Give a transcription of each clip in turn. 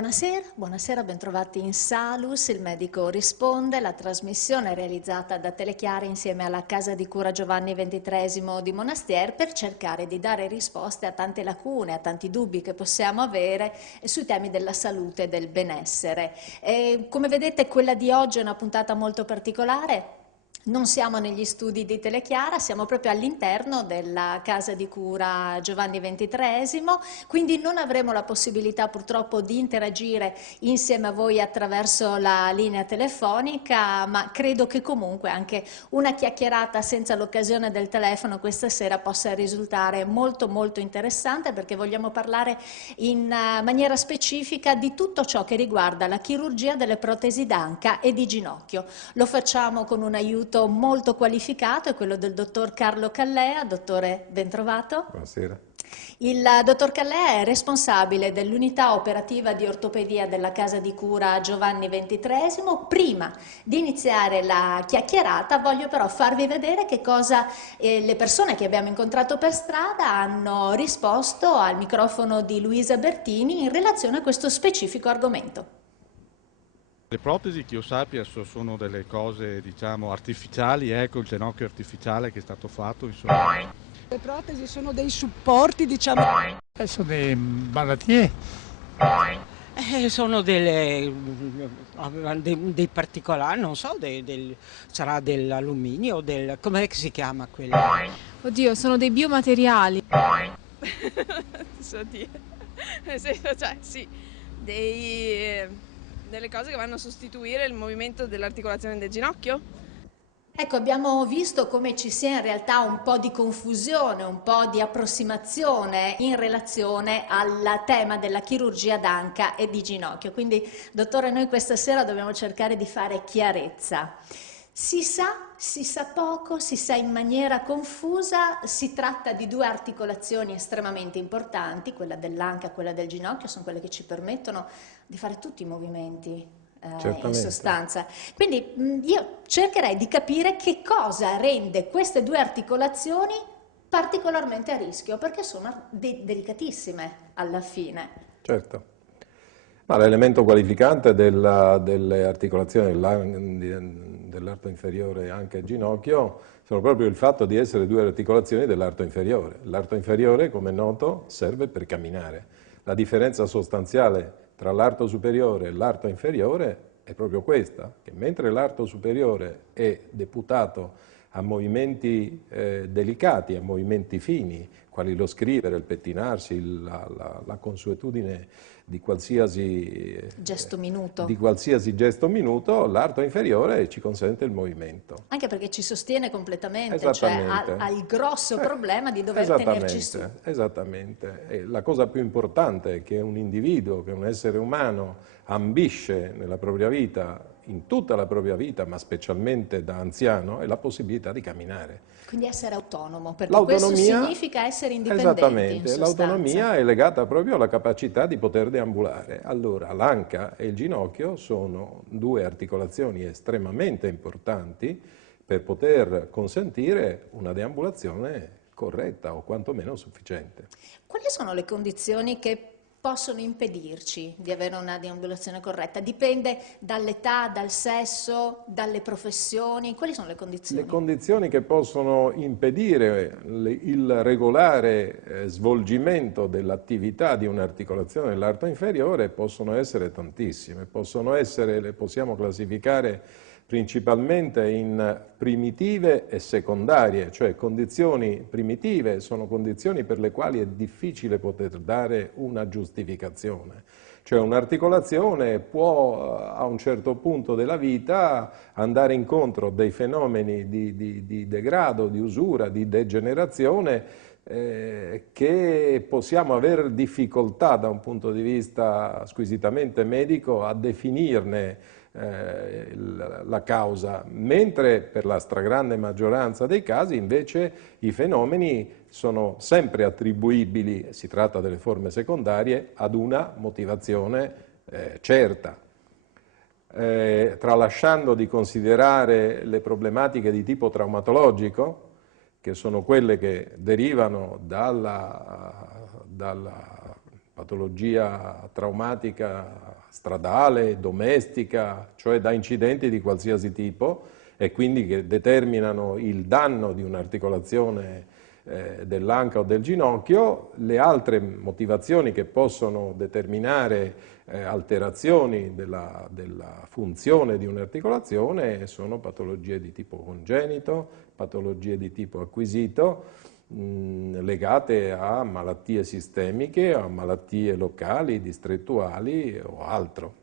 Buonasera, buonasera, bentrovati in Salus, il medico risponde, la trasmissione è realizzata da Telechiara insieme alla Casa di Cura Giovanni XXIII di Monastier per cercare di dare risposte a tante lacune, a tanti dubbi che possiamo avere sui temi della salute e del benessere. Come vedete, quella di oggi è una puntata molto particolare. Non siamo negli studi di Telechiara, siamo proprio all'interno della casa di cura Giovanni XXIII, quindi non avremo la possibilità purtroppo di interagire insieme a voi attraverso la linea telefonica, ma credo che comunque anche una chiacchierata senza l'occasione del telefono questa sera possa risultare molto molto interessante, perché vogliamo parlare in maniera specifica di tutto ciò che riguarda la chirurgia delle protesi d'anca e di ginocchio. Lo facciamo con un aiuto molto qualificato, è quello del dottor Carlo Callea. Dottore, ben trovato. Buonasera. Il dottor Callea è responsabile dell'unità operativa di ortopedia della casa di cura Giovanni XXIII. Prima di iniziare la chiacchierata voglio però farvi vedere che cosa le persone che abbiamo incontrato per strada hanno risposto al microfono di Luisa Bertini in relazione a questo specifico argomento. Le protesi, che io sappia, sono delle cose, diciamo, artificiali, ecco il ginocchio artificiale che è stato fatto, insomma. Le protesi sono dei supporti, diciamo. Sono dei malattie. Sono dei particolari, non so, sarà dell'alluminio, com'è che si chiama quello? Oddio, sono dei biomateriali. So dire. Nel senso, cioè, sì, delle cose che vanno a sostituire il movimento dell'articolazione del ginocchio? Ecco, abbiamo visto come ci sia in realtà un po' di confusione, un po' di approssimazione in relazione al tema della chirurgia d'anca e di ginocchio. Quindi, dottore, noi questa sera dobbiamo cercare di fare chiarezza. Si sa poco, si sa in maniera confusa, si tratta di due articolazioni estremamente importanti, quella dell'anca e quella del ginocchio, sono quelle che ci permettono di fare tutti i movimenti in sostanza. Quindi io cercherei di capire che cosa rende queste due articolazioni particolarmente a rischio, perché sono delicatissime alla fine. Certo. Ma l'elemento qualificante delle articolazioni dell'arto inferiore anche il ginocchio sono proprio il fatto di essere due articolazioni dell'arto inferiore. L'arto inferiore, come è noto, serve per camminare. La differenza sostanziale tra l'arto superiore e l'arto inferiore è proprio questa, che mentre l'arto superiore è deputato a movimenti delicati, a movimenti fini, quali lo scrivere, il pettinarsi, la consuetudine di qualsiasi gesto minuto. L'arto inferiore ci consente il movimento. Anche perché ci sostiene completamente, cioè ha il grosso problema di dover tenerci su. Esattamente. E la cosa più importante che un individuo, che un essere umano ambisce nella propria vita, in tutta la propria vita, ma specialmente da anziano, è la possibilità di camminare. Quindi essere autonomo, perché questo significa essere indipendenti. Esattamente, l'autonomia è legata proprio alla capacità di poter deambulare. Allora, l'anca e il ginocchio sono due articolazioni estremamente importanti per poter consentire una deambulazione corretta o quantomeno sufficiente. Quali sono le condizioni che possono impedirci di avere una deambulazione corretta? Dipende dall'età, dal sesso, dalle professioni? Quali sono le condizioni? Le condizioni che possono impedire il regolare svolgimento dell'attività di un'articolazione dell'arto inferiore possono essere tantissime. Le possiamo classificare principalmente in primitive e secondarie, cioè condizioni primitive sono condizioni per le quali è difficile poter dare una giustificazione. Cioè un'articolazione può a un certo punto della vita andare incontro a dei fenomeni di degrado, di usura, di degenerazione che possiamo avere difficoltà da un punto di vista squisitamente medico a definirne la causa, mentre per la stragrande maggioranza dei casi invece i fenomeni sono sempre attribuibili, si tratta delle forme secondarie, ad una motivazione certa. Tralasciando di considerare le problematiche di tipo traumatologico, che sono quelle che derivano dalla patologia traumatica stradale, domestica, cioè da incidenti di qualsiasi tipo, e quindi che determinano il danno di un'articolazione dell'anca o del ginocchio. Le altre motivazioni che possono determinare alterazioni della funzione di un'articolazione sono patologie di tipo congenito, patologie di tipo acquisito, legate a malattie sistemiche, a malattie locali, distrettuali o altro.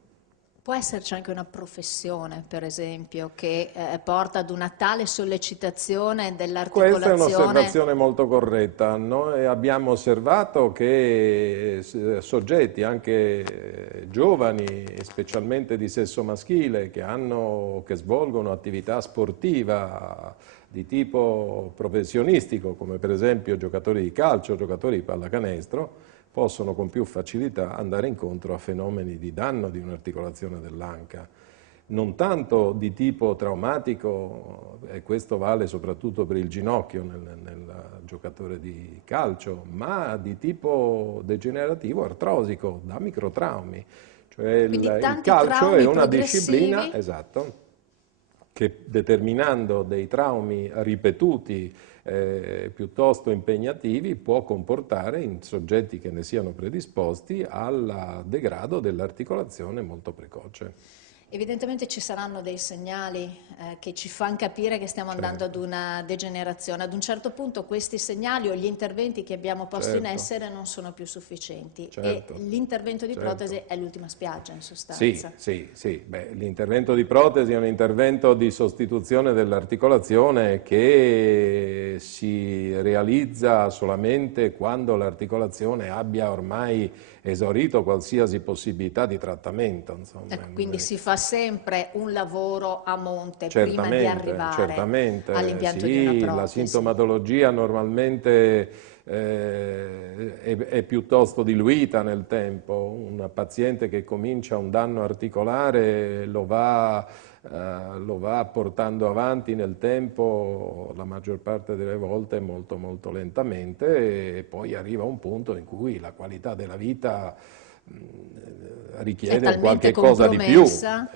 Può esserci anche una professione, per esempio, che porta ad una tale sollecitazione dell'articolazione? Questa è un'osservazione molto corretta. Noi abbiamo osservato che soggetti anche giovani, specialmente di sesso maschile, che svolgono attività sportiva di tipo professionistico, come per esempio giocatori di calcio, giocatori di pallacanestro, possono con più facilità andare incontro a fenomeni di danno di un'articolazione dell'anca. Non tanto di tipo traumatico, e questo vale soprattutto per il ginocchio nel giocatore di calcio, ma di tipo degenerativo artrosico, da microtraumi. Cioè il calcio è una disciplina, esatto, che determinando dei traumi ripetuti piuttosto impegnativi può comportare in soggetti che ne siano predisposti al degrado dell'articolazione molto precoce. Evidentemente ci saranno dei segnali che ci fanno capire che stiamo andando ad una degenerazione. Ad un certo punto questi segnali o gli interventi che abbiamo posto in essere non sono più sufficienti e l'intervento di protesi è l'ultima spiaggia in sostanza. Sì. Beh, l'intervento di protesi è un intervento di sostituzione dell'articolazione che si realizza solamente quando l'articolazione abbia ormai esaurito qualsiasi possibilità di trattamento. Insomma. Quindi si fa sempre un lavoro a monte prima di arrivare all'impianto di una protesi. La sintomatologia normalmente è piuttosto diluita nel tempo. Un paziente che comincia un danno articolare lo va portando avanti nel tempo la maggior parte delle volte molto lentamente, e poi arriva un punto in cui la qualità della vita richiede qualche cosa di più.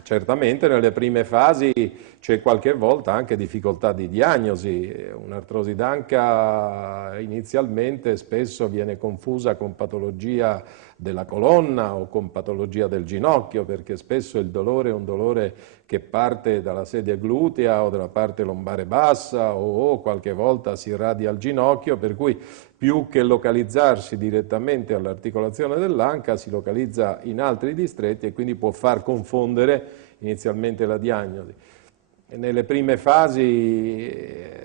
Certamente nelle prime fasi c'è qualche volta anche difficoltà di diagnosi. Un'artrosi d'anca inizialmente spesso viene confusa con patologia della colonna o con patologia del ginocchio, perché spesso il dolore è un dolore che parte dalla sedia glutea o dalla parte lombare bassa, o qualche volta si irradia al ginocchio, per cui più che localizzarsi direttamente all'articolazione dell'anca si localizza in altri distretti e quindi può far confondere inizialmente la diagnosi. Nelle prime fasi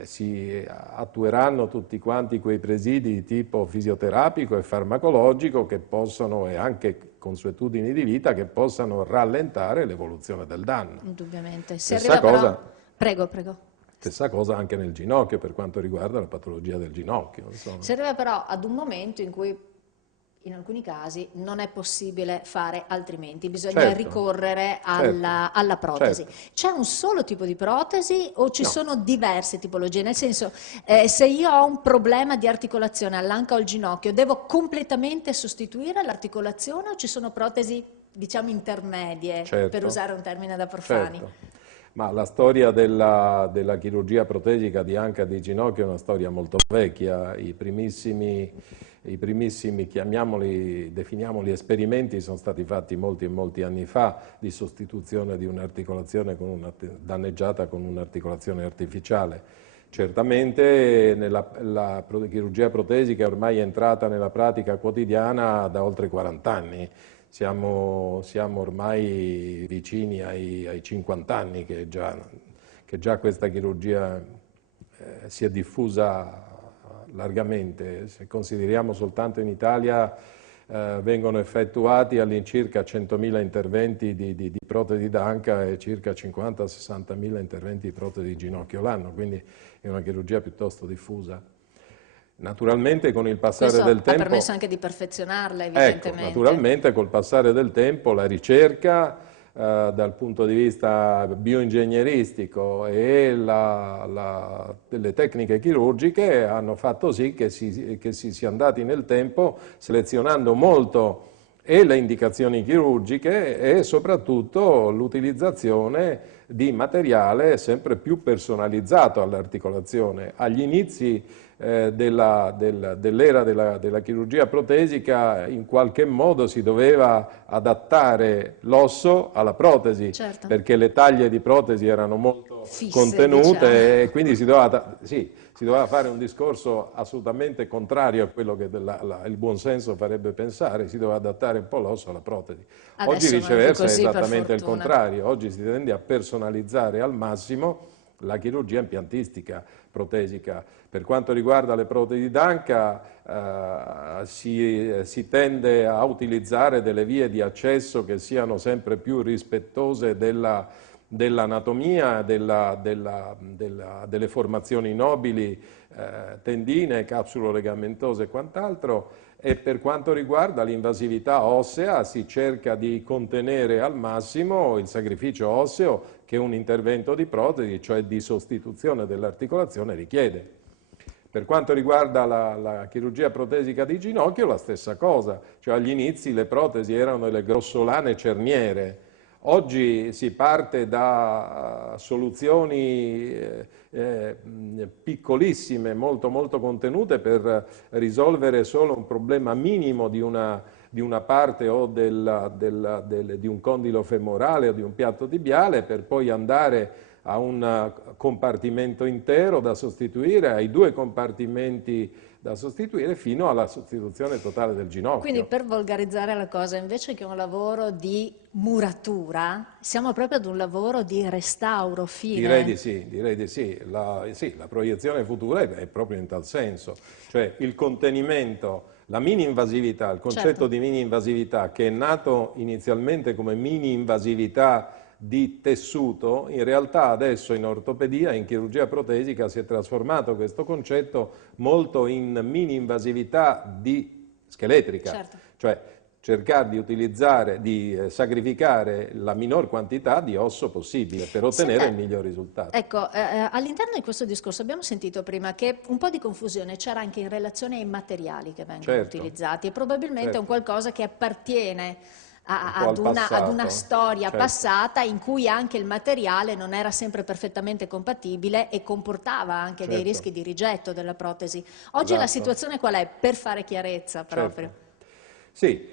si attueranno tutti quanti quei presidi di tipo fisioterapico e farmacologico che possono, e anche consuetudini di vita, che possano rallentare l'evoluzione del danno. Indubbiamente. Stessa cosa, Prego. Stessa cosa anche nel ginocchio, per quanto riguarda la patologia del ginocchio. Insomma. Si arriva però ad un momento in cui in alcuni casi non è possibile fare altrimenti, bisogna ricorrere alla protesi. C'è un solo tipo di protesi o ci sono diverse tipologie? Nel senso, se io ho un problema di articolazione all'anca o al ginocchio, devo completamente sostituire l'articolazione o ci sono protesi, diciamo, intermedie, per usare un termine da profani? Ma la storia della chirurgia protesica di anca e di ginocchio è una storia molto vecchia. I primissimi, definiamoli esperimenti, sono stati fatti molti anni fa, di sostituzione di un'articolazione danneggiata con un'articolazione artificiale. Certamente la chirurgia protesica è ormai entrata nella pratica quotidiana da oltre 40 anni. Siamo ormai vicini ai 50 anni che già questa chirurgia si è diffusa largamente. Se consideriamo soltanto in Italia vengono effettuati all'incirca 100.000 interventi di protesi d'anca e circa 50-60.000 interventi di protesi di ginocchio l'anno, quindi è una chirurgia piuttosto diffusa. Naturalmente con il passare del tempo... ha permesso anche di perfezionarla, evidentemente. Ecco, naturalmente col passare del tempo la ricerca dal punto di vista bioingegneristico e delle tecniche chirurgiche hanno fatto sì che si sia andati nel tempo selezionando molto e le indicazioni chirurgiche e soprattutto l'utilizzazione di materiale sempre più personalizzato all'articolazione. Agli inizi dell'era della chirurgia protesica in qualche modo si doveva adattare l'osso alla protesi, Certo. perché le taglie di protesi erano molto Fisse, contenute, diciamo. e quindi si doveva fare un discorso assolutamente contrario a quello che il buon senso farebbe pensare, si doveva adattare un po' l'osso alla protesi. Adesso Oggi non è più viceversa è così, per esattamente il fortuna. contrario, oggi si tende a personalizzare al massimo la chirurgia impiantistica protesica. Per quanto riguarda le protesi d'anca, si tende a utilizzare delle vie di accesso che siano sempre più rispettose dell'anatomia, delle formazioni nobili, tendine, capsulo legamentose e quant'altro, e per quanto riguarda l'invasività ossea si cerca di contenere al massimo il sacrificio osseo che un intervento di protesi, cioè di sostituzione dell'articolazione, richiede. Per quanto riguarda la chirurgia protesica di ginocchio, la stessa cosa, cioè agli inizi le protesi erano delle grossolane cerniere. Oggi si parte da soluzioni piccolissime, molto molto contenute, per risolvere solo un problema minimo di una parte o di un condilo femorale o di un piatto tibiale, per poi andare a un compartimento intero da sostituire, ai 2 compartimenti da sostituire, fino alla sostituzione totale del ginocchio. Quindi, per volgarizzare la cosa, invece che un lavoro di muratura, siamo proprio ad un lavoro di restauro fine. Direi di sì. La proiezione futura è proprio in tal senso, cioè il contenimento, la mini-invasività, il concetto Certo. di mini-invasività, che è nato inizialmente come mini-invasività di tessuto, in realtà adesso in ortopedia, in chirurgia protesica, si è trasformato questo concetto molto in mini-invasività scheletrica, Certo. cioè cercare di utilizzare, di sacrificare la minor quantità di osso possibile per ottenere Senta, il miglior risultato. Ecco, all'interno di questo discorso abbiamo sentito prima che un po' di confusione c'era anche in relazione ai materiali che vengono Certo. utilizzati, e probabilmente è un Certo. qualcosa che appartiene Un po' al ad una passato. storia Certo. passata, in cui anche il materiale non era sempre perfettamente compatibile e comportava anche dei Certo. rischi di rigetto della protesi. Oggi la Esatto. situazione qual è? Per fare chiarezza proprio. Certo. Sì,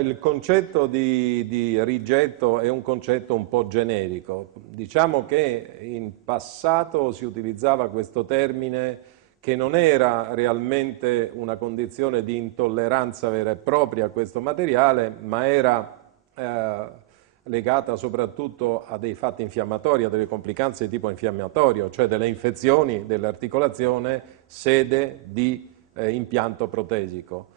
il concetto di rigetto è un concetto un po' generico. Diciamo che in passato si utilizzava questo termine, che non era realmente una condizione di intolleranza vera e propria a questo materiale, ma era legata soprattutto a dei fatti infiammatori, a delle complicanze di tipo infiammatorio, cioè delle infezioni dell'articolazione sede di impianto protesico.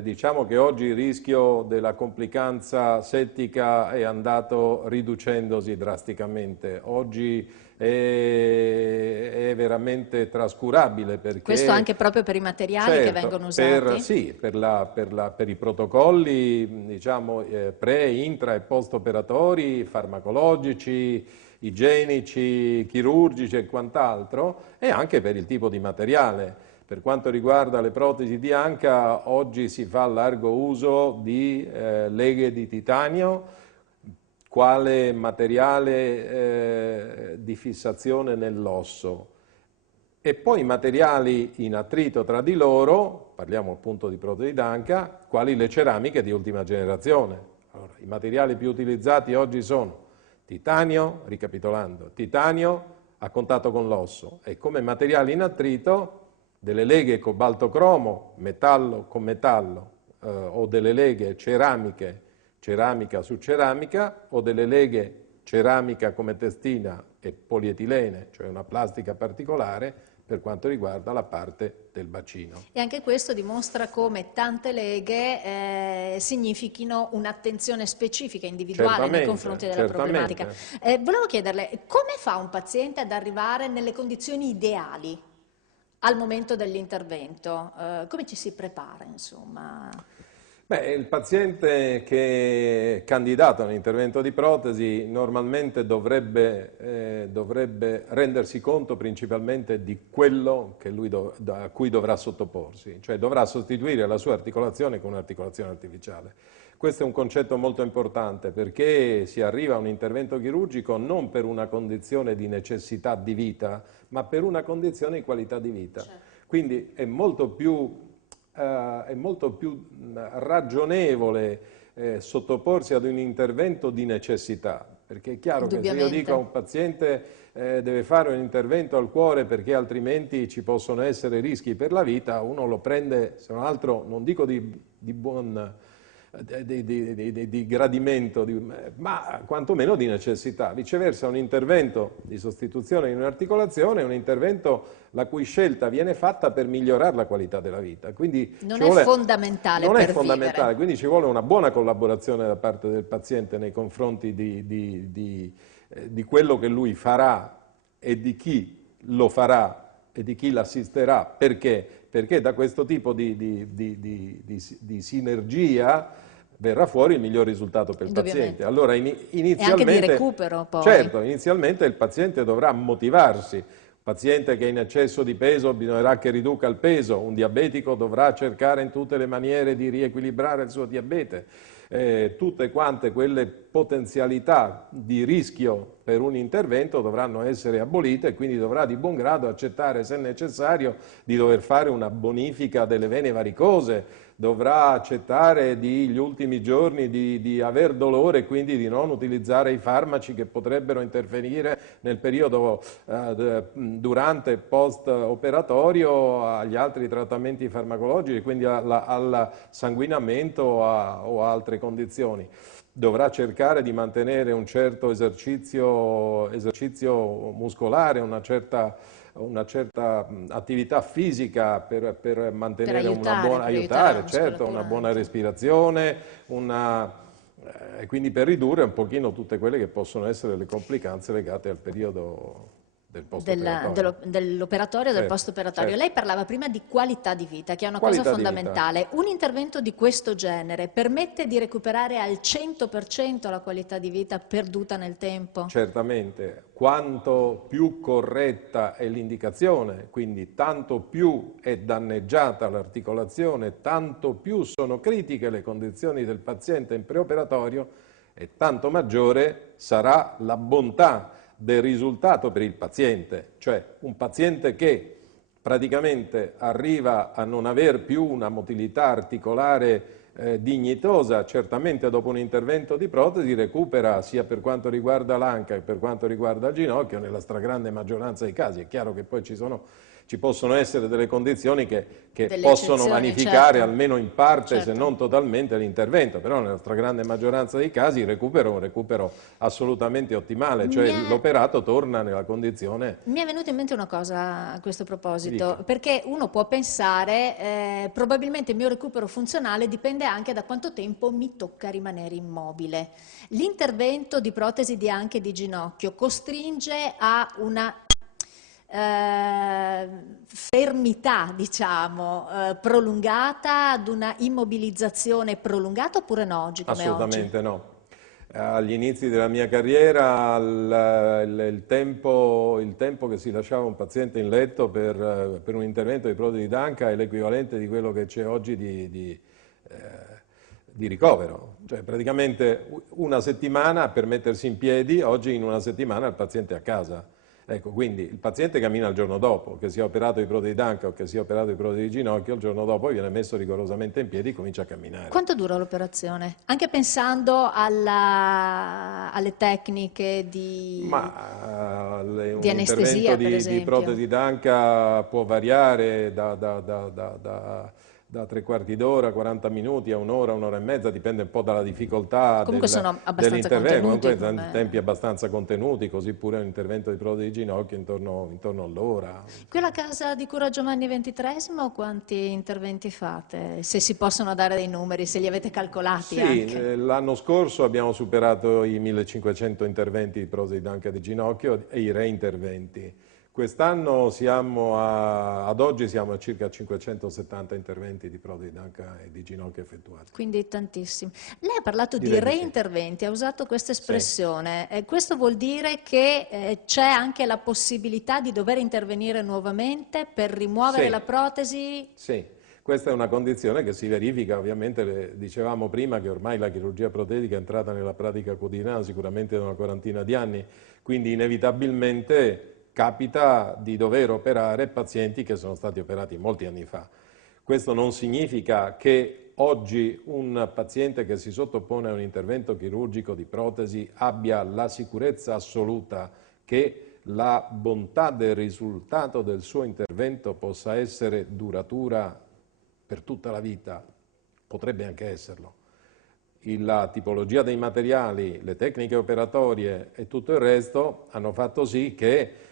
Diciamo che oggi il rischio della complicanza settica è andato riducendosi drasticamente. Oggi è veramente trascurabile, perché Questo anche proprio per i materiali che vengono usati? Per i protocolli, diciamo, pre, intra e post-operatori, farmacologici, igienici, chirurgici e quant'altro, e anche per il tipo di materiale. Per quanto riguarda le protesi di anca, oggi si fa largo uso di leghe di titanio quale materiale di fissazione nell'osso, e poi materiali in attrito tra di loro, parliamo appunto di protesi d'anca, quali le ceramiche di ultima generazione. Allora, i materiali più utilizzati oggi sono titanio, ricapitolando, titanio a contatto con l'osso, e come materiali in attrito delle leghe cobalto-cromo, metallo con metallo, o delle leghe ceramica su ceramica, o delle leghe ceramica come testina e polietilene, cioè una plastica particolare per quanto riguarda la parte del bacino. E anche questo dimostra come tante leghe significhino un'attenzione specifica, individuale nei confronti della problematica. Volevo chiederle, come fa un paziente ad arrivare nelle condizioni ideali al momento dell'intervento? Come ci si prepara, insomma? Beh, il paziente che è candidato a un intervento di protesi normalmente dovrebbe rendersi conto principalmente di quello che a cui dovrà sottoporsi, cioè dovrà sostituire la sua articolazione con un'articolazione artificiale. Questo è un concetto molto importante perché si arriva a un intervento chirurgico non per una condizione di necessità di vita, ma per una condizione di qualità di vita. Certo. Quindi è molto più ragionevole sottoporsi ad un intervento di necessità, perché è chiaro che se io dico a un paziente deve fare un intervento al cuore perché altrimenti ci possono essere rischi per la vita, uno lo prende, se non altro, non dico di gradimento, ma quantomeno di necessità. Viceversa, un intervento di sostituzione di un'articolazione è un intervento la cui scelta viene fatta per migliorare la qualità della vita. Quindi non è fondamentale per vivere. Quindi ci vuole una buona collaborazione da parte del paziente nei confronti di quello che lui farà e di chi lo farà e di chi l'assisterà. Perché? Perché da questo tipo di sinergia verrà fuori il miglior risultato per il paziente. Allora, inizialmente, e anche di recupero poi. Certo, inizialmente il paziente dovrà motivarsi. Un paziente che è in eccesso di peso bisognerà che riduca il peso, un diabetico dovrà cercare in tutte le maniere di riequilibrare il suo diabete. Tutte quante quelle potenzialità di rischio per un intervento dovranno essere abolite e quindi dovrà di buon grado accettare, se necessario, di dover fare una bonifica delle vene varicose, dovrà accettare gli ultimi giorni di aver dolore e quindi di non utilizzare i farmaci che potrebbero intervenire nel periodo durante e post operatorio agli altri trattamenti farmacologici, quindi al sanguinamento o a altre condizioni. Dovrà cercare di mantenere un certo esercizio muscolare, una certa attività fisica per mantenere una buona respirazione, e quindi per ridurre un pochino tutte quelle che possono essere le complicanze legate al periodo dell'operatorio e del post-operatorio. Certo. Lei parlava prima di qualità di vita, che è una cosa fondamentale. Un intervento di questo genere permette di recuperare al 100% la qualità di vita perduta nel tempo? Certamente, quanto più corretta è l'indicazione, quindi tanto più è danneggiata l'articolazione, tanto più sono critiche le condizioni del paziente in preoperatorio e tanto maggiore sarà la bontà del risultato per il paziente, cioè un paziente che praticamente arriva a non aver più una motilità articolare dignitosa, certamente dopo un intervento di protesi recupera sia per quanto riguarda l'anca che per quanto riguarda il ginocchio nella stragrande maggioranza dei casi. È chiaro che poi ci possono essere delle condizioni che possono vanificare almeno in parte, se non totalmente, l'intervento, però nella stragrande maggioranza dei casi il recupero è un recupero assolutamente ottimale, cioè l'operato torna nella condizione. Mi è venuta in mente una cosa a questo proposito, perché uno può pensare probabilmente il mio recupero funzionale dipende anche da quanto tempo mi tocca rimanere immobile. L'intervento di protesi di anca e di ginocchio costringe a una fermità, diciamo, prolungata, ad una immobilizzazione prolungata oppure no oggi come Assolutamente oggi? No. Agli inizi della mia carriera il tempo che si lasciava un paziente in letto per un intervento di protesi d'anca è l'equivalente di quello che c'è oggi di ricovero, cioè praticamente una settimana per mettersi in piedi, oggi in una settimana il paziente è a casa. Ecco, quindi il paziente cammina il giorno dopo, che sia operato di protesi d'anca o che sia operato di protesi di ginocchio, il giorno dopo viene messo rigorosamente in piedi e comincia a camminare. Quanto dura l'operazione? Anche pensando alle tecniche di anestesia, per esempio. Di protesi d'anca può variare da 3/4 d'ora, 40 minuti a un'ora, un'ora e mezza, dipende un po' dalla difficoltà dell'intervento. Comunque tempi abbastanza contenuti, così pure un intervento di protesi di ginocchio intorno all'ora. Qui alla casa di cura Giovanni XXIII quanti interventi fate? Se si possono dare dei numeri, se li avete calcolati anche. L'anno scorso abbiamo superato i 1500 interventi di protesi d'anca di ginocchio e i reinterventi. Quest'anno ad oggi siamo a circa 570 interventi di protesi d'anca e di ginocchio effettuati. Quindi tantissimi. Lei ha parlato Direi di di sì. reinterventi, ha usato questa espressione. Questo vuol dire che c'è anche la possibilità di dover intervenire nuovamente per rimuovere Sì. la protesi? Sì, questa è una condizione che si verifica, ovviamente dicevamo prima che ormai la chirurgia protesica è entrata nella pratica quotidiana sicuramente da una quarantina di anni, quindi inevitabilmente capita di dover operare pazienti che sono stati operati molti anni fa. Questo non significa che oggi un paziente che si sottopone a un intervento chirurgico di protesi abbia la sicurezza assoluta che la bontà del risultato del suo intervento possa essere duratura per tutta la vita, potrebbe anche esserlo. La tipologia dei materiali, le tecniche operatorie e tutto il resto hanno fatto sì che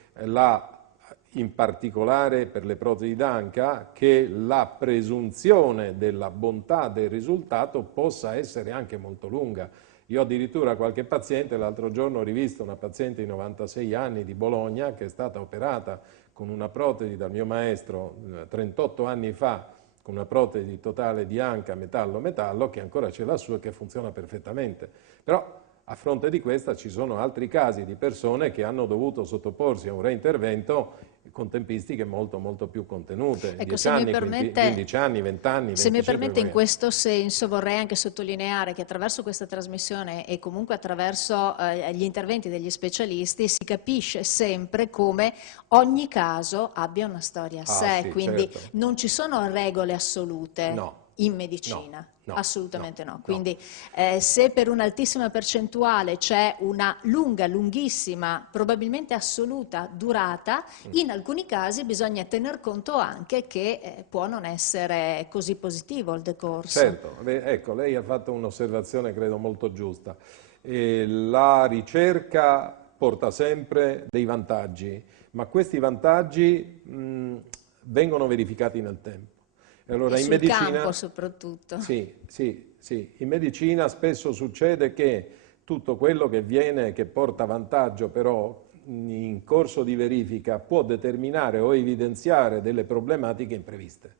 in particolare per le protesi d'anca, che la presunzione della bontà del risultato possa essere anche molto lunga. Io addirittura qualche paziente, l'altro giorno ho rivisto una paziente di 96 anni di Bologna che è stata operata con una protesi dal mio maestro 38 anni fa, con una protesi totale di anca metallo-metallo, che ancora ce l'ha su e che funziona perfettamente. Però a fronte di questa ci sono altri casi di persone che hanno dovuto sottoporsi a un reintervento con tempistiche molto più contenute, Ecco, 10 anni, 15 anni, 20 anni, se mi 25 permette, in magari. questo senso vorrei anche sottolineare che attraverso questa trasmissione e comunque attraverso gli interventi degli specialisti si capisce sempre come ogni caso abbia una storia a sé, sì, quindi certo. non ci sono regole assolute. No. In medicina, No, assolutamente no. no. Quindi se per un'altissima percentuale c'è una lunghissima, probabilmente assoluta durata, in alcuni casi bisogna tener conto anche che può non essere così positivo il decorso. Certo, ecco, lei ha fatto un'osservazione credo molto giusta. La ricerca porta sempre dei vantaggi, ma questi vantaggi vengono verificati nel tempo. Allora, E in sul medicina, campo soprattutto. Sì. In medicina spesso succede che tutto quello che porta vantaggio però in corso di verifica può determinare o evidenziare delle problematiche impreviste.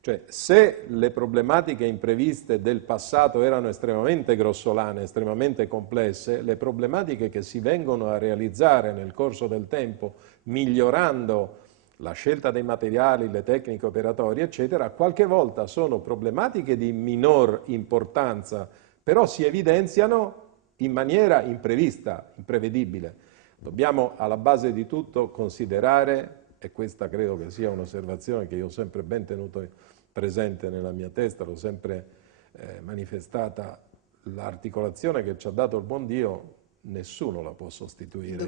Cioè, se le problematiche impreviste del passato erano estremamente grossolane, estremamente complesse, le problematiche che si vengono a realizzare nel corso del tempo, migliorando la scelta dei materiali, le tecniche operatorie, eccetera, qualche volta sono problematiche di minor importanza, però si evidenziano in maniera imprevista, imprevedibile. Dobbiamo alla base di tutto considerare, e questa credo che sia un'osservazione che io ho sempre ben tenuto presente nella mia testa, l'ho sempre manifestata, l'articolazione che ci ha dato il buon Dio nessuno la può sostituire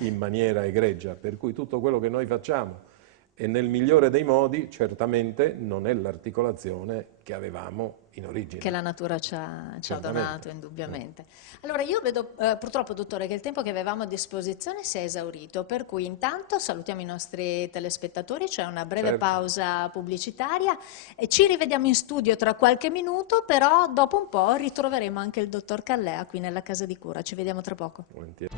in maniera egregia, per cui tutto quello che noi facciamo e nel migliore dei modi certamente non è l'articolazione che avevamo in origine. Che la natura ci ha donato, indubbiamente. Allora io vedo purtroppo, dottore, che il tempo che avevamo a disposizione si è esaurito, per cui intanto salutiamo i nostri telespettatori, c'è una breve pausa pubblicitaria e ci rivediamo in studio tra qualche minuto, però dopo un po' ritroveremo anche il dottor Callea qui nella casa di cura. Ci vediamo tra poco. Volentieri.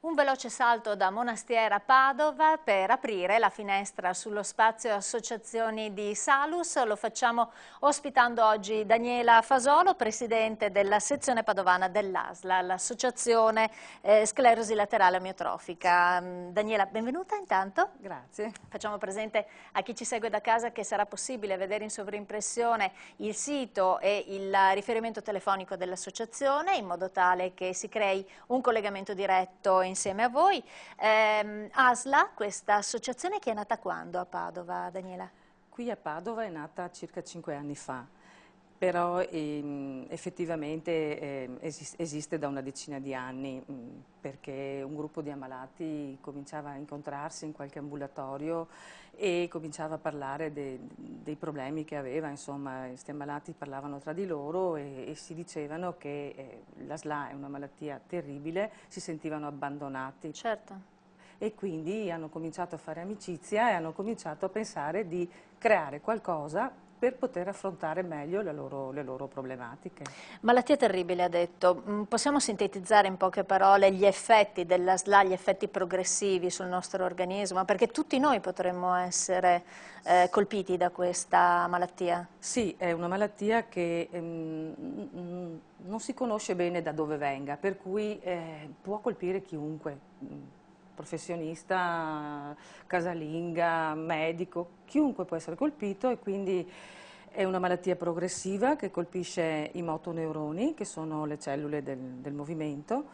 Un veloce salto da Monastiera a Padova per aprire la finestra sullo spazio associazioni di Salus. Lo facciamo ospitando oggi Daniela Fasolo, presidente della sezione padovana dell'ASLA, l'associazione sclerosi laterale amiotrofica. Daniela, benvenuta intanto. Grazie. Facciamo presente a chi ci segue da casa che sarà possibile vedere in sovrimpressione il sito e il riferimento telefonico dell'associazione in modo tale che si crei un collegamento diretto insieme a voi. ASLA, questa associazione che è nata quando a Padova, Daniela? Qui a Padova è nata circa 5 anni fa. però effettivamente esiste da una decina di anni, perché un gruppo di ammalati cominciava a incontrarsi in qualche ambulatorio e cominciava a parlare dei problemi che aveva, insomma, questi ammalati parlavano tra di loro e si dicevano che la SLA è una malattia terribile, si sentivano abbandonati. Certo. E quindi hanno cominciato a fare amicizia e hanno cominciato a pensare di creare qualcosa per poter affrontare meglio le loro problematiche. Malattia terribile, ha detto. Possiamo sintetizzare in poche parole gli effetti della SLA, gli effetti progressivi sul nostro organismo? Perché tutti noi potremmo essere colpiti da questa malattia. Sì, è una malattia che non si conosce bene da dove venga, per cui può colpire chiunque. Professionista, casalinga, medico, chiunque può essere colpito e quindi è una malattia progressiva che colpisce i motoneuroni, che sono le cellule del movimento.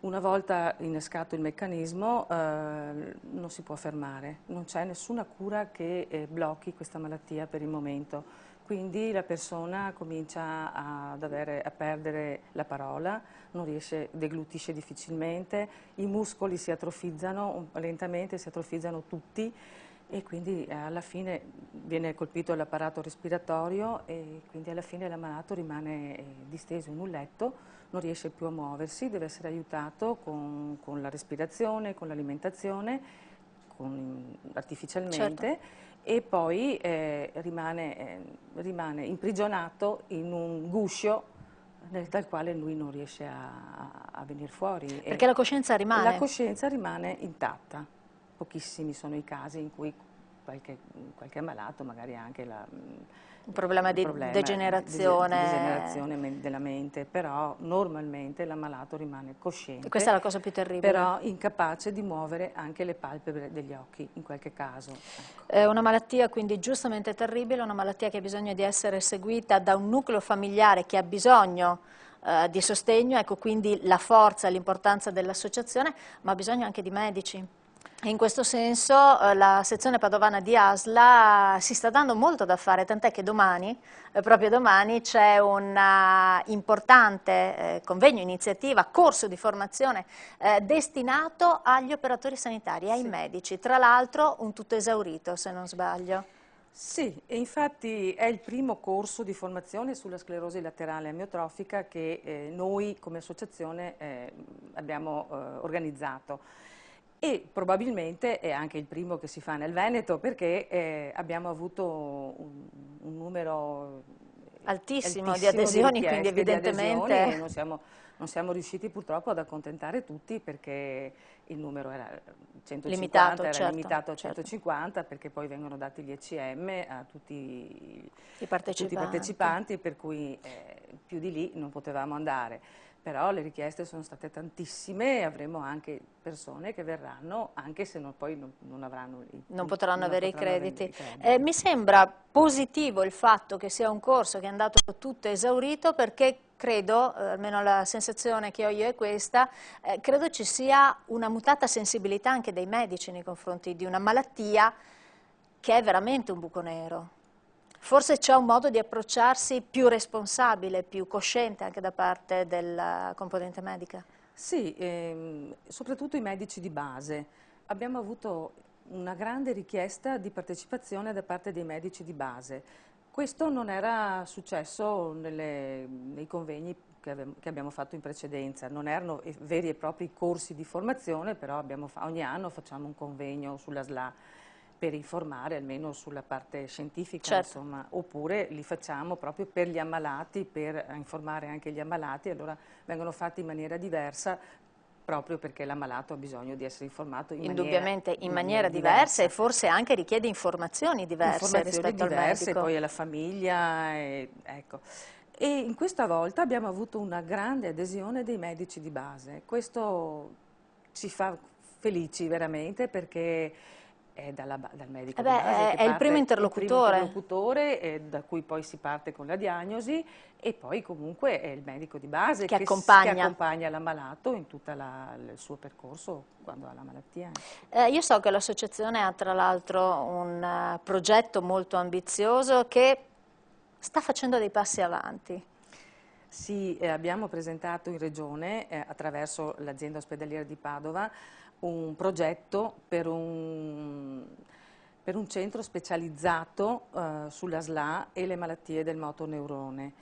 Una volta innescato il meccanismo non si può fermare, non c'è nessuna cura che blocchi questa malattia per il momento. Quindi la persona comincia a perdere la parola, non riesce, deglutisce difficilmente, i muscoli si atrofizzano, lentamente si atrofizzano tutti e quindi alla fine viene colpito l'apparato respiratorio e quindi alla fine l'ammalato rimane disteso in un letto, non riesce più a muoversi, deve essere aiutato con la respirazione, con l'alimentazione, artificialmente. Certo. E poi rimane imprigionato in un guscio dal quale lui non riesce a venire fuori. Perché la coscienza rimane? La coscienza rimane intatta. Pochissimi sono i casi in cui qualche ammalato, magari anche un problema di degenerazione. Degenerazione della mente, però normalmente l'ammalato rimane cosciente. E questa è la cosa più terribile. Però incapace di muovere anche le palpebre degli occhi, in qualche caso. Ecco. È una malattia quindi giustamente terribile, una malattia che ha bisogno di essere seguita da un nucleo familiare che ha bisogno di sostegno, ecco quindi la forza, l'importanza dell'associazione, ma ha bisogno anche di medici. In questo senso la sezione padovana di ASLA si sta dando molto da fare, tant'è che domani, proprio domani, c'è un importante convegno, iniziativa, corso di formazione destinato agli operatori sanitari, ai medici, tra l'altro un tutto esaurito se non sbaglio. Sì, e infatti è il primo corso di formazione sulla sclerosi laterale amiotrofica che noi come associazione abbiamo organizzato. E probabilmente è anche il primo che si fa nel Veneto perché abbiamo avuto un numero altissimo di adesioni, quindi evidentemente non siamo riusciti purtroppo ad accontentare tutti perché il numero era 150, limitato, era certo, limitato a 150 perché poi vengono dati gli ECM a tutti i partecipanti, per cui più di lì non potevamo andare. Però le richieste sono state tantissime e avremo anche persone che verranno anche se poi non avranno non potranno avere i crediti. Mi sembra positivo il fatto che sia un corso che è andato tutto esaurito perché credo, almeno la sensazione che ho io è questa, credo ci sia una mutata sensibilità anche dei medici nei confronti di una malattia che è veramente un buco nero. Forse c'è un modo di approcciarsi più responsabile, più cosciente anche da parte della componente medica? Sì, soprattutto i medici di base. Abbiamo avuto una grande richiesta di partecipazione da parte dei medici di base. Questo non era successo nei convegni che abbiamo fatto in precedenza, non erano veri e propri corsi di formazione, però ogni anno facciamo un convegno sulla SLA per informare almeno sulla parte scientifica, certo. Insomma, oppure li facciamo proprio per gli ammalati, per informare anche gli ammalati, allora vengono fatti in maniera diversa proprio perché l'ammalato ha bisogno di essere informato indubbiamente in maniera diversa e forse anche richiede informazioni diverse rispetto al medico. Poi alla famiglia, ecco. E in questa volta abbiamo avuto una grande adesione dei medici di base, questo ci fa felici veramente perché è dal medico di base è il primo interlocutore da cui poi si parte con la diagnosi e poi comunque è il medico di base che accompagna l'ammalato in tutto il suo percorso quando ha la malattia. Io so che l'associazione ha tra l'altro un progetto molto ambizioso che sta facendo dei passi avanti. Sì, abbiamo presentato in Regione, attraverso l'azienda ospedaliera di Padova, un progetto per un centro specializzato sulla SLA e le malattie del motoneurone,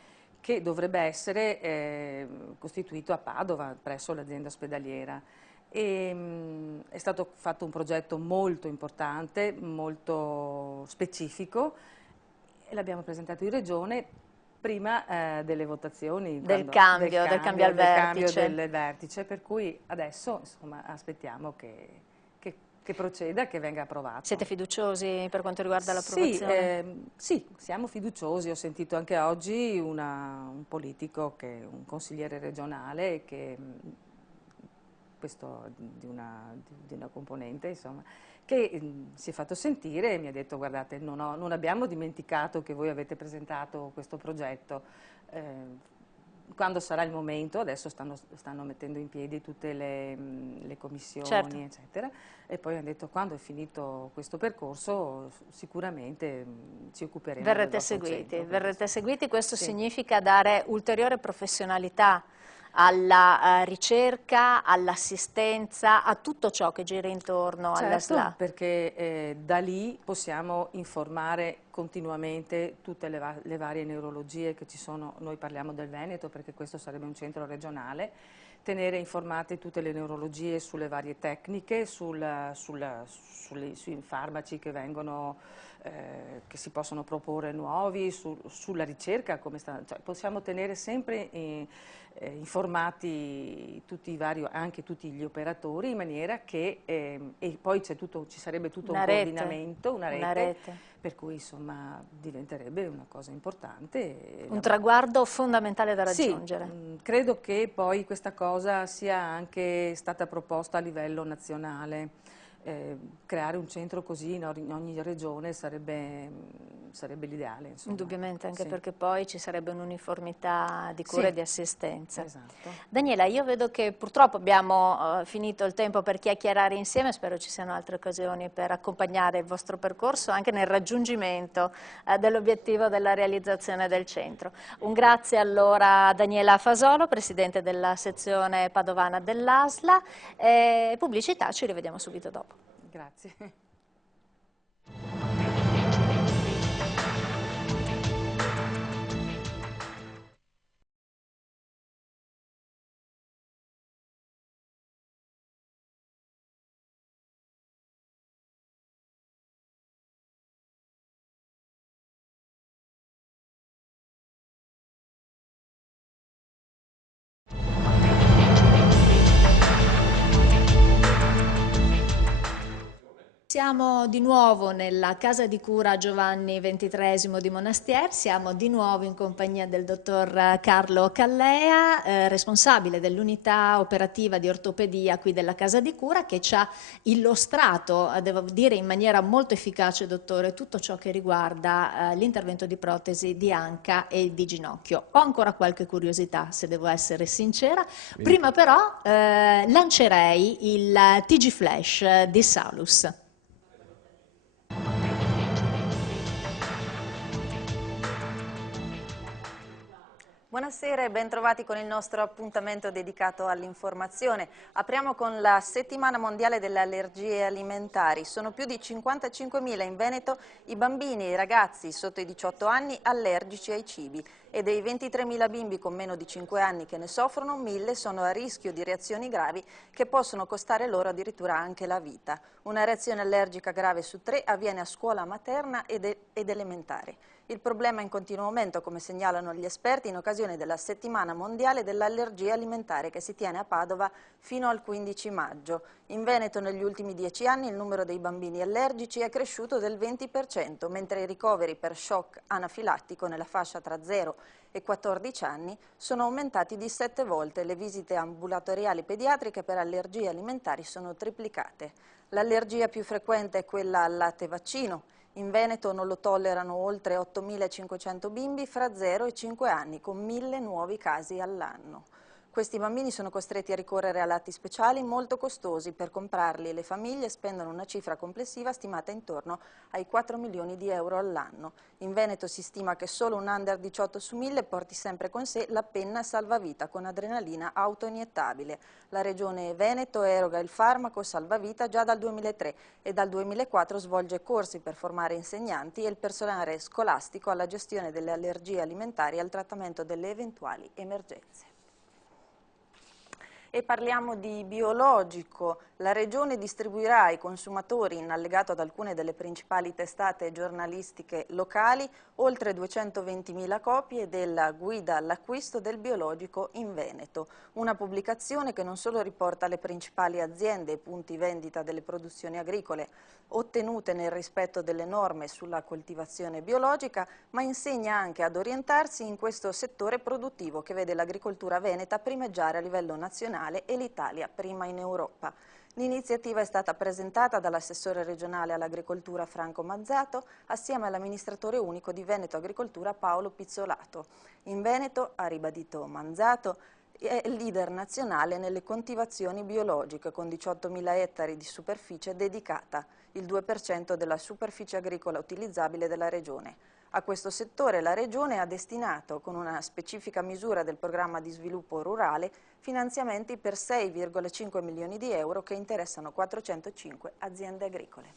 che dovrebbe essere costituito a Padova, presso l'azienda ospedaliera. È stato fatto un progetto molto importante, molto specifico, e l'abbiamo presentato in Regione prima delle votazioni. Del cambio al vertice. Del vertice, per cui adesso insomma, aspettiamo che proceda, che venga approvato. Siete fiduciosi per quanto riguarda l'approvazione? Sì, siamo fiduciosi. Ho sentito anche oggi un politico, un consigliere regionale, questo di una componente, insomma, che si è fatto sentire e mi ha detto: guardate, non abbiamo dimenticato che voi avete presentato questo progetto. Quando sarà il momento, adesso stanno mettendo in piedi tutte le commissioni, certo, eccetera, e poi hanno detto: quando è finito questo percorso sicuramente ci occuperemo del vostro centro. Verrete seguiti, questo sì, significa dare ulteriore professionalità alla ricerca, all'assistenza, a tutto ciò che gira intorno alla SLA. Perché da lì possiamo informare continuamente tutte le varie neurologie che ci sono. Noi parliamo del Veneto perché questo sarebbe un centro regionale, tenere informate tutte le neurologie sulle varie tecniche, sui farmaci che che si possono proporre nuovi, sulla ricerca, cioè possiamo tenere sempre informati anche tutti gli operatori, in maniera che e poi ci sarebbe tutto un coordinamento, una rete, per cui insomma diventerebbe una cosa importante. Un traguardo fondamentale da raggiungere. Sì, credo che poi questa cosa sia anche stata proposta a livello nazionale. Creare un centro così in ogni regione sarebbe l'ideale. Indubbiamente, anche sì, perché poi ci sarebbe un'uniformità di cura, sì, e di assistenza. Esatto. Daniela, io vedo che purtroppo abbiamo finito il tempo per chiacchierare insieme, spero ci siano altre occasioni per accompagnare il vostro percorso anche nel raggiungimento dell'obiettivo della realizzazione del centro. Un grazie allora a Daniela Fasolo, Presidente della sezione padovana dell'ASLA. Pubblicità, ci rivediamo subito dopo. Grazie. Siamo di nuovo nella casa di cura Giovanni XXIII di Monastier, siamo di nuovo in compagnia del dottor Carlo Callea, responsabile dell'unità operativa di ortopedia qui della casa di cura, che ci ha illustrato, devo dire in maniera molto efficace, dottore, tutto ciò che riguarda l'intervento di protesi di anca e di ginocchio. Ho ancora qualche curiosità, se devo essere sincera. Prima però lancerei il TG Flash di Salus. Buonasera e bentrovati con il nostro appuntamento dedicato all'informazione. Apriamo con la settimana mondiale delle allergie alimentari. Sono più di 55.000 in Veneto i bambini e i ragazzi sotto i 18 anni allergici ai cibi e dei 23.000 bimbi con meno di 5 anni che ne soffrono, 1.000 sono a rischio di reazioni gravi che possono costare loro addirittura anche la vita. Una reazione allergica grave su 3 avviene a scuola materna ed elementare. Il problema è in continuo aumento, come segnalano gli esperti, in occasione della settimana mondiale dell'allergia alimentare che si tiene a Padova fino al 15 maggio. In Veneto negli ultimi 10 anni il numero dei bambini allergici è cresciuto del 20%, mentre i ricoveri per shock anafilattico nella fascia tra 0 e 14 anni sono aumentati di 7 volte. Le visite ambulatoriali pediatriche per allergie alimentari sono triplicate. L'allergia più frequente è quella al latte vaccino. In Veneto non lo tollerano oltre 8.500 bimbi fra 0 e 5 anni, con 1.000 nuovi casi all'anno. Questi bambini sono costretti a ricorrere a latti speciali molto costosi. Per comprarli le famiglie spendono una cifra complessiva stimata intorno ai 4 milioni di euro all'anno. In Veneto si stima che solo un under 18 su 1000 porti sempre con sé la penna salvavita con adrenalina autoiniettabile. La Regione Veneto eroga il farmaco salvavita già dal 2003 e dal 2004 svolge corsi per formare insegnanti e il personale scolastico alla gestione delle allergie alimentari e al trattamento delle eventuali emergenze. E parliamo di biologico. La Regione distribuirà ai consumatori, in allegato ad alcune delle principali testate giornalistiche locali, oltre 220.000 copie della guida all'acquisto del biologico in Veneto. Una pubblicazione che non solo riporta le principali aziende e punti vendita delle produzioni agricole ottenute nel rispetto delle norme sulla coltivazione biologica, ma insegna anche ad orientarsi in questo settore produttivo che vede l'agricoltura veneta primeggiare a livello nazionale e l'Italia prima in Europa. L'iniziativa è stata presentata dall'assessore regionale all'agricoltura Franco Mazzato assieme all'amministratore unico di Veneto Agricoltura Paolo Pizzolato. In Veneto, ha ribadito Manzato, è leader nazionale nelle coltivazioni biologiche con 18.000 ettari di superficie dedicata, il 2% della superficie agricola utilizzabile della regione. A questo settore la Regione ha destinato, con una specifica misura del programma di sviluppo rurale, finanziamenti per 6,5 milioni di euro che interessano 405 aziende agricole.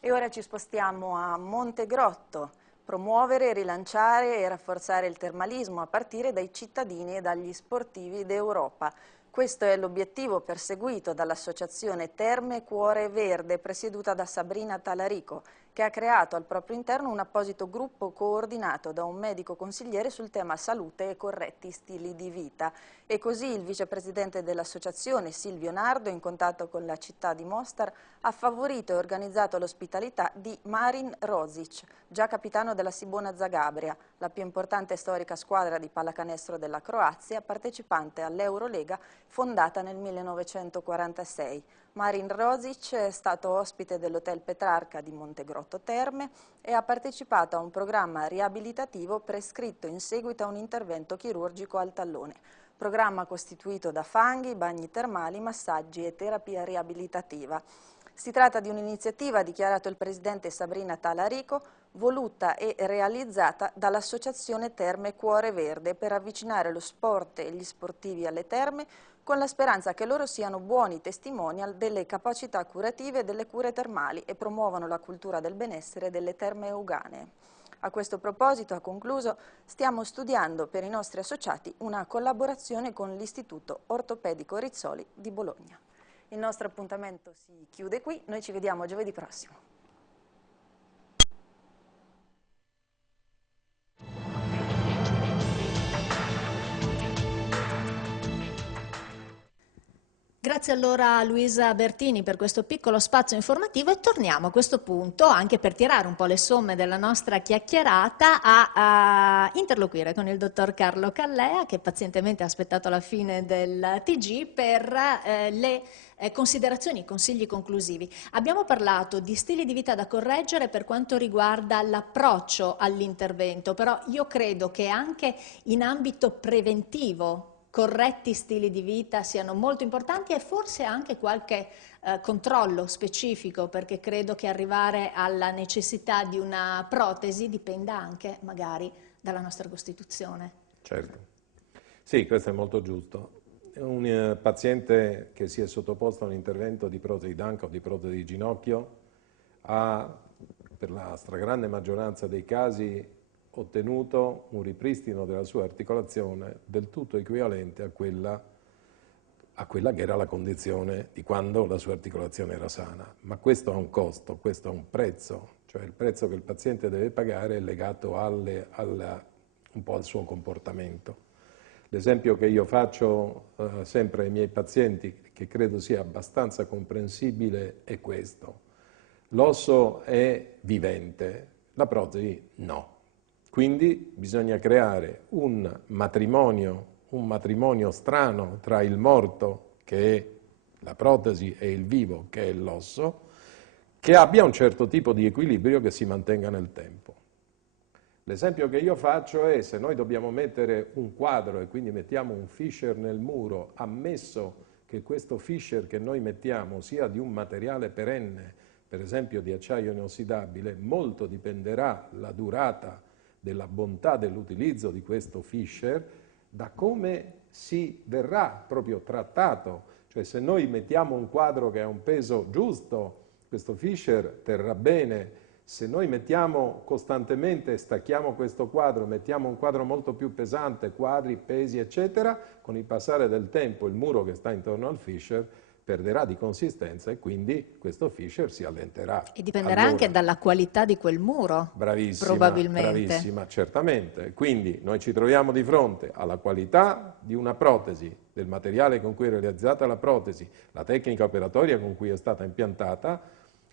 E ora ci spostiamo a Montegrotto. Promuovere, rilanciare e rafforzare il termalismo a partire dai cittadini e dagli sportivi d'Europa. Questo è l'obiettivo perseguito dall'associazione Terme Cuore Verde, presieduta da Sabrina Talarico, che ha creato al proprio interno un apposito gruppo coordinato da un medico consigliere sul tema salute e corretti stili di vita. E così il vicepresidente dell'associazione, Silvio Nardo, in contatto con la città di Mostar, ha favorito e organizzato l'ospitalità di Marin Rozic, già capitano della Sibona Zagabria, la più importante e storica squadra di pallacanestro della Croazia, partecipante all'Eurolega fondata nel 1946. Marin Rozic è stato ospite dell'Hotel Petrarca di Montegrotto Terme e ha partecipato a un programma riabilitativo prescritto in seguito a un intervento chirurgico al tallone. Programma costituito da fanghi, bagni termali, massaggi e terapia riabilitativa. Si tratta di un'iniziativa, ha dichiarato il presidente Sabrina Talarico, voluta e realizzata dall'associazione Terme Cuore Verde per avvicinare lo sport e gli sportivi alle terme con la speranza che loro siano buoni testimonial delle capacità curative delle cure termali e promuovano la cultura del benessere delle terme euganee. A questo proposito, ha concluso, stiamo studiando per i nostri associati una collaborazione con l'Istituto Ortopedico Rizzoli di Bologna. Il nostro appuntamento si chiude qui, noi ci vediamo giovedì prossimo. Grazie allora a Luisa Bertini per questo piccolo spazio informativo e torniamo a questo punto, anche per tirare un po' le somme della nostra chiacchierata, a interloquire con il dottor Carlo Callea, che pazientemente ha aspettato la fine del TG per le considerazioni, i consigli conclusivi. Abbiamo parlato di stili di vita da correggere per quanto riguarda l'approccio all'intervento, però io credo che anche in ambito preventivo corretti stili di vita siano molto importanti e forse anche qualche controllo specifico, perché credo che arrivare alla necessità di una protesi dipenda anche magari dalla nostra Costituzione. Certo, sì, questo è molto giusto. Un paziente che si è sottoposto a un intervento di protesi d'anca o di protesi di ginocchio ha, per la stragrande maggioranza dei casi, ottenuto un ripristino della sua articolazione del tutto equivalente a quella che era la condizione di quando la sua articolazione era sana. Ma questo ha un costo, questo ha un prezzo, cioè il prezzo che il paziente deve pagare è legato un po' al suo comportamento. L'esempio che io faccio sempre ai miei pazienti, che credo sia abbastanza comprensibile, è questo. L'osso è vivente, la protesi no. Quindi bisogna creare un matrimonio strano tra il morto, che è la protesi, e il vivo, che è l'osso, che abbia un certo tipo di equilibrio che si mantenga nel tempo. L'esempio che io faccio è: se noi dobbiamo mettere un quadro e quindi mettiamo un fisher nel muro, ammesso che questo fisher che noi mettiamo sia di un materiale perenne, per esempio di acciaio inossidabile, molto dipenderà la durata della bontà dell'utilizzo di questo fisher da come si verrà proprio trattato. Cioè, se noi mettiamo un quadro che ha un peso giusto, questo fisher terrà bene. Se noi mettiamo costantemente, stacchiamo questo quadro, mettiamo un quadro molto più pesante, quadri, pesi, eccetera, con il passare del tempo il muro che sta intorno al fisher perderà di consistenza e quindi questo fisher si allenterà. E dipenderà anche dalla qualità di quel muro, bravissima, probabilmente. Bravissima, certamente. Quindi noi ci troviamo di fronte alla qualità di una protesi, del materiale con cui è realizzata la protesi, la tecnica operatoria con cui è stata impiantata,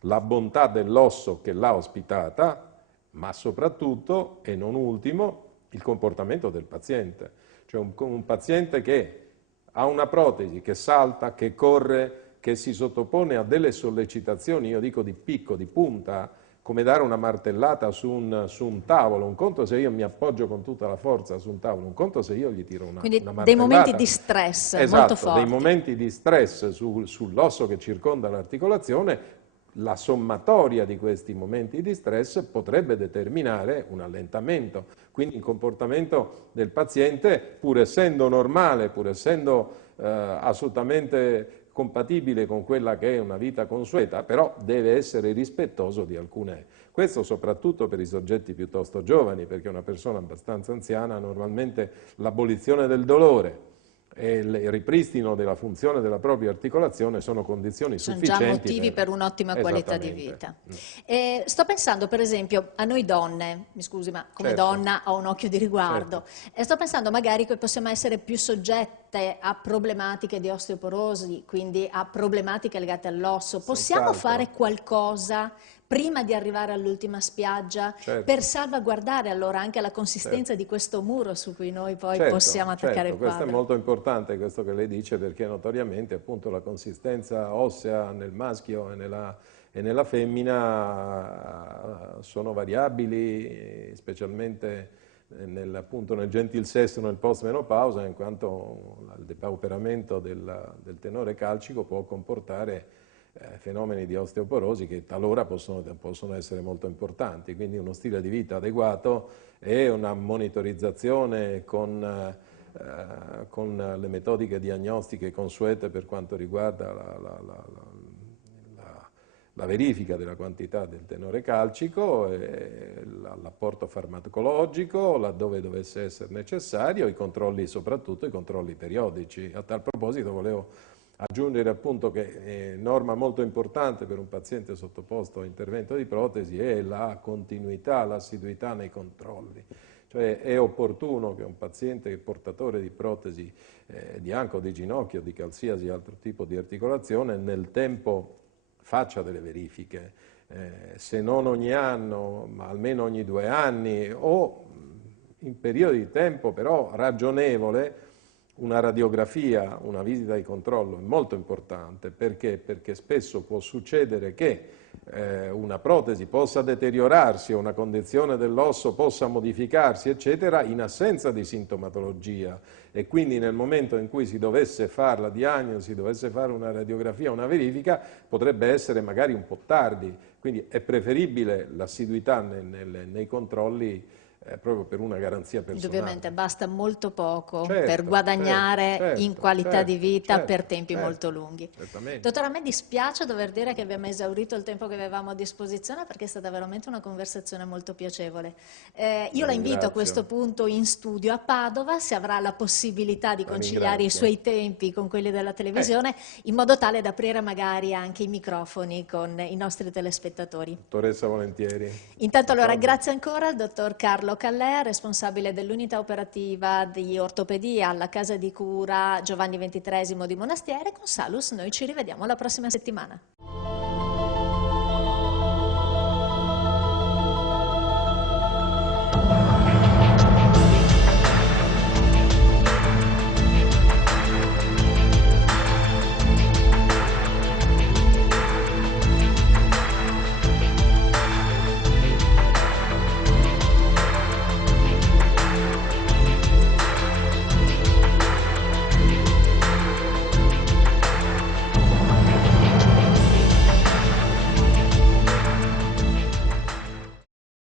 la bontà dell'osso che l'ha ospitata, ma soprattutto, e non ultimo, il comportamento del paziente. Cioè un paziente che ha una protesi, che salta, che corre, che si sottopone a delle sollecitazioni, io dico di picco, di punta, come dare una martellata su un tavolo. Un conto se io mi appoggio con tutta la forza su un tavolo, un conto se io gli tiro una martellata. Quindi dei momenti di stress molto forti. Dei momenti di stress sull'osso che circonda l'articolazione. La sommatoria di questi momenti di stress potrebbe determinare un allentamento, quindi il comportamento del paziente, pur essendo normale, pur essendo assolutamente compatibile con quella che è una vita consueta, però deve essere rispettoso di alcune. Questo soprattutto per i soggetti piuttosto giovani, perché una persona abbastanza anziana normalmente l'abolizione del dolore e il ripristino della funzione della propria articolazione sono condizioni sufficienti. Sono già motivi per un'ottima qualità di vita. Sto pensando per esempio a noi donne, mi scusi ma come donna ho un occhio di riguardo, e sto pensando magari che possiamo essere più soggette a problematiche di osteoporosi, quindi a problematiche legate all'osso. Possiamo fare qualcosa prima di arrivare all'ultima spiaggia per salvaguardare allora anche la consistenza di questo muro su cui noi poi possiamo attaccare il quadro? Questo è molto importante, questo che lei dice, perché notoriamente appunto la consistenza ossea nel maschio e nella femmina sono variabili, specialmente appunto nel gentil sesso, nel post-menopausa, in quanto il depauperamento del tenore calcico può comportare fenomeni di osteoporosi che talora possono essere molto importanti, quindi uno stile di vita adeguato e una monitorizzazione con le metodiche diagnostiche consuete per quanto riguarda la verifica della quantità del tenore calcico, l'apporto farmacologico laddove dovesse essere necessario, i controlli, soprattutto i controlli periodici. A tal proposito volevo aggiungere appunto che norma molto importante per un paziente sottoposto a intervento di protesi è la continuità, l'assiduità nei controlli. Cioè è opportuno che un paziente portatore di protesi di anca o di ginocchio, di qualsiasi altro tipo di articolazione, nel tempo faccia delle verifiche, se non ogni anno, ma almeno ogni 2 anni o in periodi di tempo però ragionevole. Una radiografia, una visita di controllo è molto importante, perché? Perché spesso può succedere che una protesi possa deteriorarsi o una condizione dell'osso possa modificarsi, eccetera, in assenza di sintomatologia, e quindi nel momento in cui si dovesse fare la diagnosi, dovesse fare una radiografia, una verifica, potrebbe essere magari un po' tardi, quindi è preferibile l'assiduità nei controlli proprio per una garanzia personale. Ovviamente basta molto poco per guadagnare in qualità di vita per tempi molto lunghi. Dottore, a me dispiace dover dire che abbiamo esaurito il tempo che avevamo a disposizione, perché è stata veramente una conversazione molto piacevole. Io la invito a questo punto in studio a Padova, se avrà la possibilità di conciliare i suoi tempi con quelli della televisione, in modo tale da aprire magari anche i microfoni con i nostri telespettatori. Dottoressa, volentieri. Intanto allora grazie ancora al dottor Carlo Callea, responsabile dell'unità operativa di ortopedia alla casa di cura Giovanni XXIII di Monastiere. Con Salus noi ci rivediamo la prossima settimana.